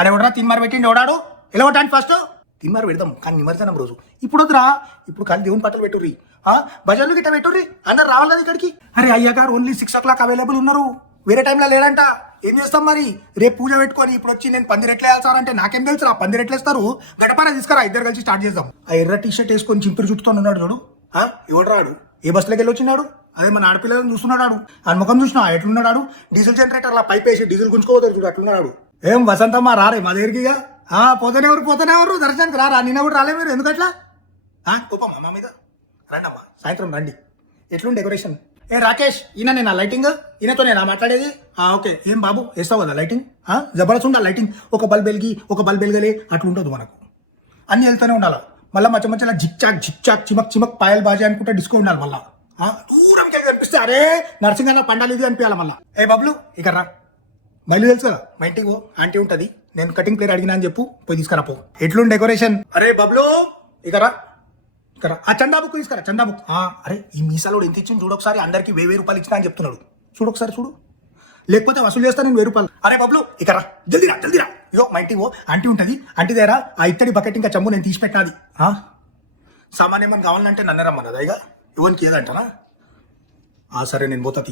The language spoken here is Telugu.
ఆడెవడరా తిన్మారు పెట్టిండి ఎవడాడు ఎలా కొట్టండి ఫస్ట్ తిన్మారు పెడదాం కానీ నిమజ్జనం రోజు ఇప్పుడు వద్దురా ఇప్పుడు కానీ దేవుని పట్టలు పెట్టుర్రి బజార్లు గిట్ట పెట్టుర్రి అందరు రావాలి కదా ఇక్కడికి అరే అయ్యా గారు ఓన్లీ 6 o'clock అవైలబుల్ ఉన్నారు వేరే టైంలో లేడంట ఏం చేస్తాం మరి రేపు పూజ పెట్టుకొని ఇప్పుడు వచ్చి నేను 10 రెట్లు వేయాల్సారంటే నాకేం తెలుసు 10 రెట్లు వేస్తారు గడపారా తీసుకురా ఇద్దరు కలిసి స్టార్ట్ చేద్దాం ఆ ఎర్ర టీ షర్ట్ వేసుకొని చింపిరి చుట్టుతో ఉన్నాడు చూడు ఎవడు రాడు ఏ బస్సులోకి వెళ్ళి వచ్చినాడు అదే మన ఆడపిల్లని చూస్తున్నాడు ఆ ముఖం చూసినా ఎట్లున్నాడు డీజిల్ జనరేటర్ లా పైప్ వేసి డీజిల్ గుంజుకోవద్దు చూడు అట్లున్నాడు ఏం వసంతమ్మా రారే మా దగ్గరికి పోతేనేవరు దర్శనానికి రారా నిన్న కూడా రాలే మీరు ఎందుకట్లా కోపమ్మా మా మీద రండమ్మా సాయంత్రం రండి ఎట్లుంది డెకరేషన్ ఏ రాకేష్ ఈయన నేను లైటింగ్ ఈయనతో నేను మాట్లాడేది ఓకే ఏం బాబు వేస్తావు కదా లైటింగ్ జబర్దస్త్ ఉండాలి లైటింగ్ ఒక బల్బ్ వెలిగి ఒక బల్బ్ వెలగలే అట్లుంటుంది మనకు అన్ని వెళ్తూనే ఉండాలి మళ్ళీ మధ్య జిక్ చాక్ చిమక్ పాయల్ బాజీ అనుకుంటే డిస్కో ఉండాలి మళ్ళీ దూరంకి వెళ్ళి కనిపిస్తే అరే నరసింహన్న పండాలి ఇది అనిపించాలి మళ్ళీ ఏ బబ్లు ఇక రా బయలు తెలుసు కదా మా ఇంటికి పో ఆంటీ ఉంటుంది నేను కటింగ్ ప్లేట్ అడిగినా అని చెప్పు పోయి తీసుకురా పో ఎట్లుంది డెకరేషన్ అరే బబ్లు ఇక రా ఆ చందా బుక్ తీసుకురా చందా బుక్ అరే ఈ మీసాలో ఎంత ఇచ్చింది చూడు ఒకసారి అందరికి 1000 రూపాయలు ఇచ్చినా అని చెప్తున్నాడు చూడు ఒకసారి చూడు లేకపోతే వసూలు చేస్తా నేను 1000 రూపాయలు అరే బబ్లు ఇక రా జల్దీరా ఇగో మా ఇంటికి పో ఆంటీ ఉంటుంది ఆంటీ దగ్గర ఆ ఇత్తడి బకెట్ ఇంకా చెమ్ము నేను తీసి పెట్టాది సామాన్యం కావాలంటే నన్ను రమ్మన్నదా ఇక ఇవ్వనికి ఏదంటానా సరే నేను పోతా